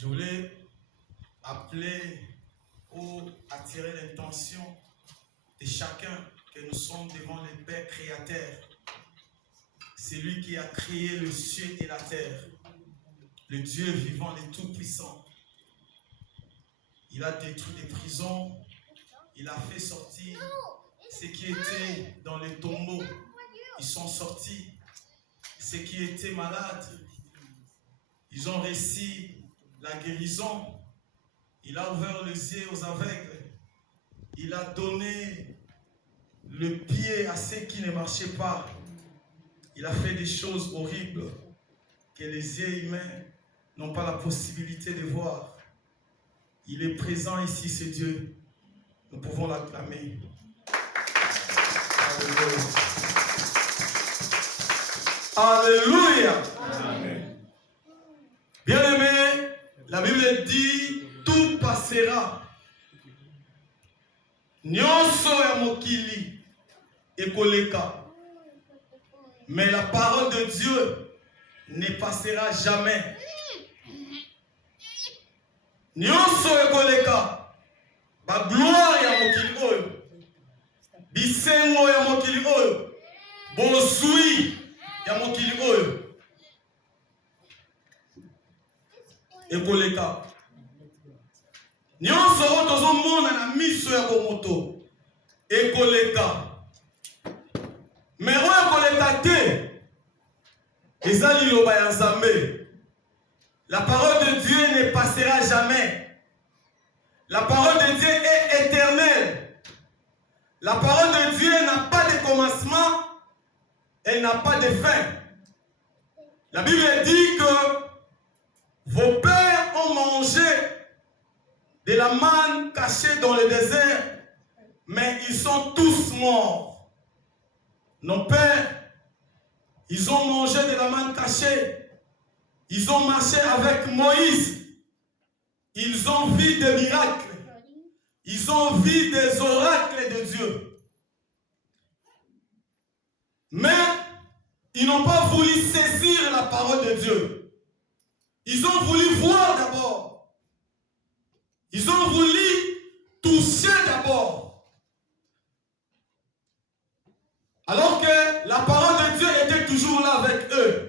Je voulais appeler ou attirer l'intention de chacun que nous sommes devant le Père créateur. C'est lui qui a créé le ciel et la terre, le Dieu vivant, le Tout-Puissant. Il a détruit les prisons, il a fait sortir ceux qui étaient dans les tombeaux. Ils sont sortis. Ceux qui étaient malades, ils ont reçu la guérison. Il a ouvert les yeux aux aveugles. Il a donné le pied à ceux qui ne marchaient pas. Il a fait des choses horribles que les yeux humains n'ont pas la possibilité de voir. Il est présent ici, c'est Dieu. Nous pouvons l'acclamer. Alléluia. Amen. Bien-aimé, la Bible dit, tout passera. Nyonso ya mokili ekoleka. Mais la parole de Dieu ne passera jamais. Nyonso ekoleka. Ba gloire ya mokili oyo. Bisengo ya mokili oyo. Bosui ya mokili oyo. Ekoleka. Nyonso oyo tozomona na miso ya bomoto. Ekoleka. Mais oyo ekoleka te. Eza liloba ya Nzambe. La parole de Dieu ne passera jamais. La parole de Dieu est éternelle. La parole de Dieu n'a pas de commencement. Elle n'a pas de fin. La Bible dit que vos pères ont mangé de la manne cachée dans le désert, mais ils sont tous morts. Nos pères, ils ont mangé de la manne cachée. Ils ont marché avec Moïse. Ils ont vu des miracles. Ils ont vu des oracles de Dieu. Mais ils n'ont pas voulu saisir la parole de Dieu. Ils ont voulu voir d'abord. Ils ont voulu toucher d'abord. Alors que la parole de Dieu était toujours là avec eux.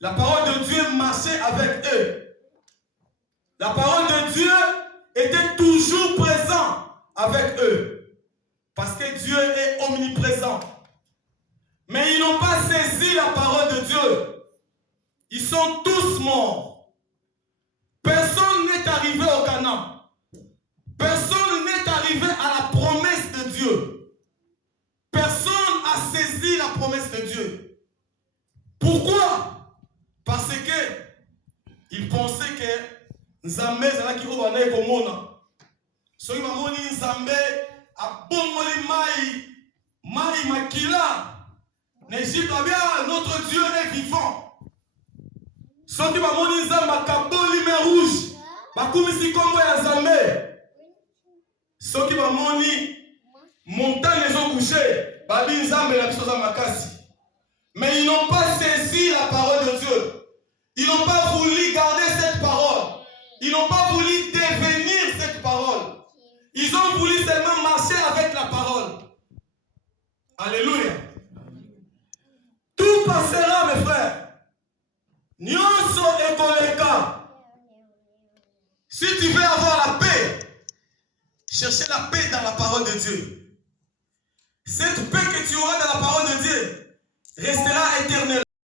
La parole de Dieu marchait avec eux. La parole de Dieu était toujours présente avec eux. Parce que Dieu est omniprésent. Mais ils n'ont pas saisi la parole de Dieu. Ils sont tous morts. Personne n'est arrivé au Canaan. Personne n'est arrivé à la promesse de Dieu. Personne n'a saisi la promesse de Dieu. Pourquoi? Parce que ils pensaient que Nzambe zalaki ko bana ekomona. Soki bamoni Nzambe abongoli mai makila. N'Égypte bien, notre Dieu est vivant. Soki bamoni Nzambe akaboli mer rouge, bakumisi kombo ya Nzambe. Soki bamoni montagne ezokouche, babi Nzambe la biso za makasi. Mais ils n'ont pas saisi la parole de Dieu. Ils n'ont pas voulu garder cette parole. Ils n'ont pas voulu devenir cette parole. Ils ont voulu seulement marcher avec la parole. Alléluia. Tout passera, mes frères. Nyonso ekoleka. Si tu veux avoir la paix, cherchez la paix dans la parole de Dieu. Cette paix que tu auras dans la parole de Dieu restera